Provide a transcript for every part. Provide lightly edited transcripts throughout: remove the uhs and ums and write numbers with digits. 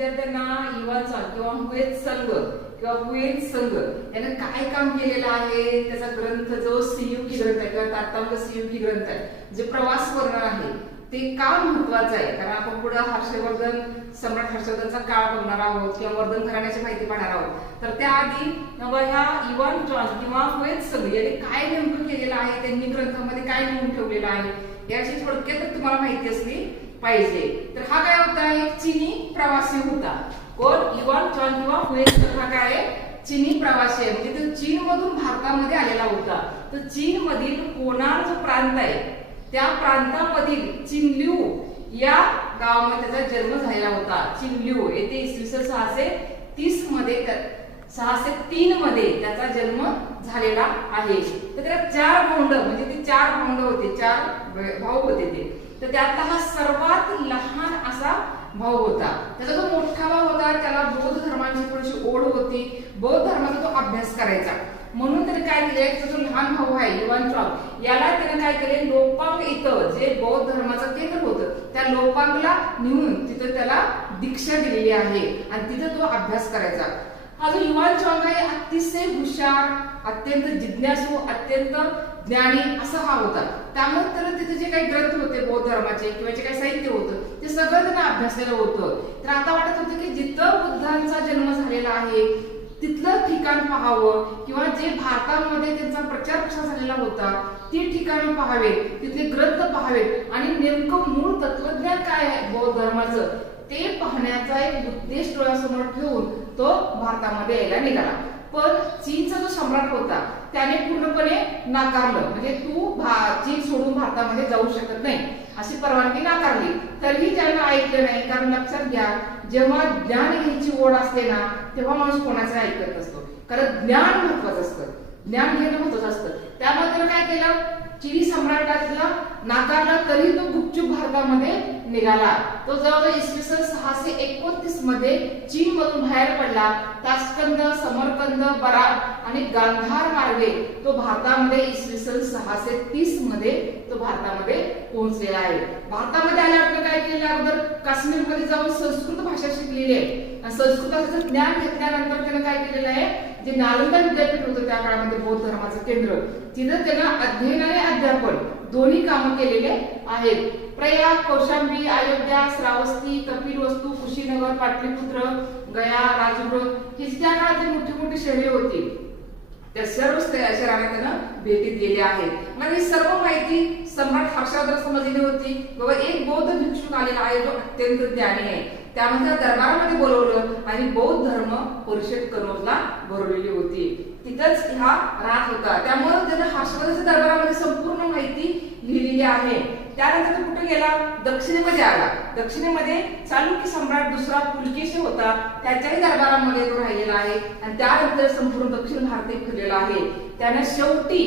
विद्यार्थ्यांना युवाचा किंवा हुयेत संघ किंवा हुयेत संघ याने काय काम केलेलं आहे त्याचा ग्रंथ जो सीयुकी ग्रंथ आहे किंवा तात्काळ सीयुकी ग्रंथ आहे जे प्रवास वर्णन आहे ते का महत्वाचं आहे. कारण आपण पुढे हर्षवर्धन सम्राट हर्षवर्धनचा काळ बघणार आहोत किंवा वर्धन घराण्याची माहिती पाहणार आहोत. तर त्याआधी ह्या इव्हान जॉन किंवा हुयेत संघ याने काय नेमकं केलेलं आहे, त्यांनी ग्रंथामध्ये काय लिहून ठेवलेलं आहे याची थोडक्यात तुम्हाला माहिती असली पाहिजे. तर हा काय होता, एक चीनी प्रवासी होता. कोण? इव्हान जॉन किंवा हुयेत संघ हा काय चीनी प्रवासी आहे. म्हणजे तो चीन मधून भारतामध्ये आलेला होता. तर चीन मधील कोनार जो प्रांत आहे त्या प्रांतामधील चिनलिऊ या गावामध्ये त्याचा जन्म झालेला होता. चिनलिऊ येथे इसवी सन 630 मध्ये 603 मध्ये त्याचा जन्म झालेला आहे. तर त्याला 4 भावंड म्हणजे ते 4 भावंड होते, 4 भाऊ होते ते. तर त्यातला हा सर्वात लहान असा भाऊ होता. त्याचा जो मोठा भाऊ होता त्याला बौद्ध धर्माची थोडीशी ओढ होती, बौद्ध धर्माचा तो अभ्यास करायचा. म्हणून त्याने काय केले, जो लहान भाऊ आहे युवान चॉंग याला त्याने काय केले, लोपांग इथं जे बौद्ध धर्माचं केंद्र होतं त्या लोपांगला नेऊन तिथं त्याला दीक्षा दिलेली आहे आणि तिथं तो अभ्यास करायचा. हा जो युवान चॉंग आहे अतिशय हुशार, अत्यंत जिज्ञासू, अत्यंत ज्ञानी असा हा होता. त्यामुळे त्याला तिथे जे काही ग्रंथ होते बौद्ध धर्माचे किंवा जे काही साहित्य होतं ते सगळं त्यानं अभ्यासलेलं होतं. तर आता वाटत होतं की जिथं बुद्धांचा जन्म झालेला आहे तिथलं ठिकाण पाहावं किंवा जे भारतामध्ये त्यांचा प्रचार प्रसार झालेला होता ती ठिकाणं पाहावे, तिथले ग्रंथ पाहावे आणि नेमकं मूळ तत्वज्ञान काय आहे बौद्ध धर्माचं ते पाहण्याचा एक उद्देश डोळ्यासमोर ठेवून तो भारतामध्ये यायला निघाला. पण चीनचा जो सम्राट होता त्याने पूर्णपणे नाकारलं. म्हणजे तू चीन सोडून भारतामध्ये जाऊ शकत नाही अशी परवानगी नाकारली. तरीही त्यानं ऐकलं नाही. कारण लक्षात घ्या, जेव्हा ज्ञान घ्यायची ओढ असते ना तेव्हा माणूस कोणाचं ऐकत नसतो. कारण ज्ञान महत्वाचं असतं, ज्ञान घेणं महत्वाचं असतं. त्यामुळे त्यानं काय केलं, चीनी सम्राटाला नाकारला तरी तो गुपचूप भारतामध्ये निघाला. तो जवळजवळ इसवी सन 629 मध्ये चीन मधून बाहेर पडला. ताशकंद, समरकंद, बराक आणि गांधार मार्गे तो भारतामध्ये इसवी सन 630 मध्ये तो भारतामध्ये पोहोचलेला आहे. भारतामध्ये आल्यावर काय केलं, अगोदर काश्मीर मध्ये जाऊन संस्कृत भाषा शिकलेली आहे. संस्कृताचं ज्ञान घेतल्यानंतर त्यानं काय केलेलं आहे, जे नालंदा विद्यापीठ होतं त्या काळामध्ये बौद्ध धर्माचं केंद्र, तिथं त्यानं अध्ययन आणि अध्यापन दोन्ही कामं केलेले आहेत. प्रयाग, कौशांबी, अयोध्या, श्रावस्ती, कपिलवस्तू, कुशीनगर, पाटलिपुत्र, गया, राजगृह ही त्या काळात मोठी मोठी शहरे होती. त्या सर्व शहरांना त्यानं भेटी दिलेल्या आहेत. म्हणजे ही सर्व माहिती सम्राट हर्षवर्धन समजलेली होती. बाबा एक बौद्ध भिक्षुक आलेला आहे जो अत्यंत ज्ञानी आहे. त्यामध्ये दरबारामध्ये बोलवलं आणि बौद्ध धर्म परिषद कनौजला भरवलेली होती. तिथंच हा राहत होता. त्यामुळे त्यानं हर्षवर्धनच्या दरबारामध्ये संपूर्ण माहिती लिहिलेली आहे. त्यानंतर तो कुठे गेला, दक्षिणेमध्ये आला. दक्षिणेमध्ये चालुक्य सम्राट दुसरा पुलकेशी होता, त्याच्याही दरबारामध्ये तो राहिलेला आहे आणि त्यानंतर संपूर्ण दक्षिण भारत फिरलेला आहे. त्याने शेवटी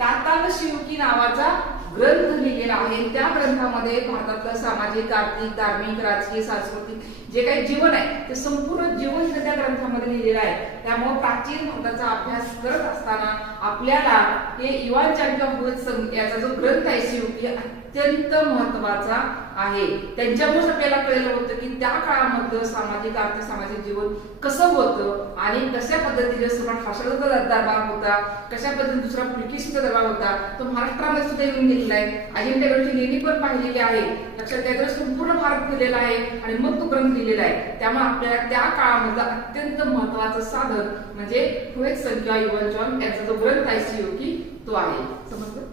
ताताल शिवकी नावाचा ग्रंथ लिहिलेला आहे. त्या ग्रंथामध्ये भारतातलं सामाजिक, आर्थिक, धार्मिक, राजकीय, सांस्कृतिक जे काही जीवन आहे ते संपूर्ण जीवन त्या ग्रंथामध्ये लिहिलेलं आहे. त्यामुळे प्राचीन भारताचा अभ्यास करत असताना आपल्याला हे युवान चॉंग किंवा हुयेत संघ याचा जो ग्रंथ आहे शिवकी अत्यंत महत्वाचा आहे. त्यांच्यामुळे आपल्याला कळलं होतं की त्या काळामध्ये सामाजिक, आर्थिक, सामाजिक जीवन कसं होतं आणि कशा पद्धतीने सम्राट हर्षवर्धनचा दरबार होता, कशा पद्धतीने दुसरा पुलकेशीचा दरबार होता, तो महाराष्ट्रामध्ये सुद्धा येऊन गेलेला आहे. अजिंठ्यागडची लेणी पण पाहिलेली आहे. लक्षात घ्या, संपूर्ण भारत फिरलेला आहे आणि मग तो ग्रंथ लिहिलेला आहे. त्यामुळे आपल्याला त्या काळामधलं अत्यंत महत्वाचं साधन म्हणजे हुयेत संघ किंवा युवान चॉंग यांचा जो ग्रंथ आहे शिवकी तो आहे. समजलं?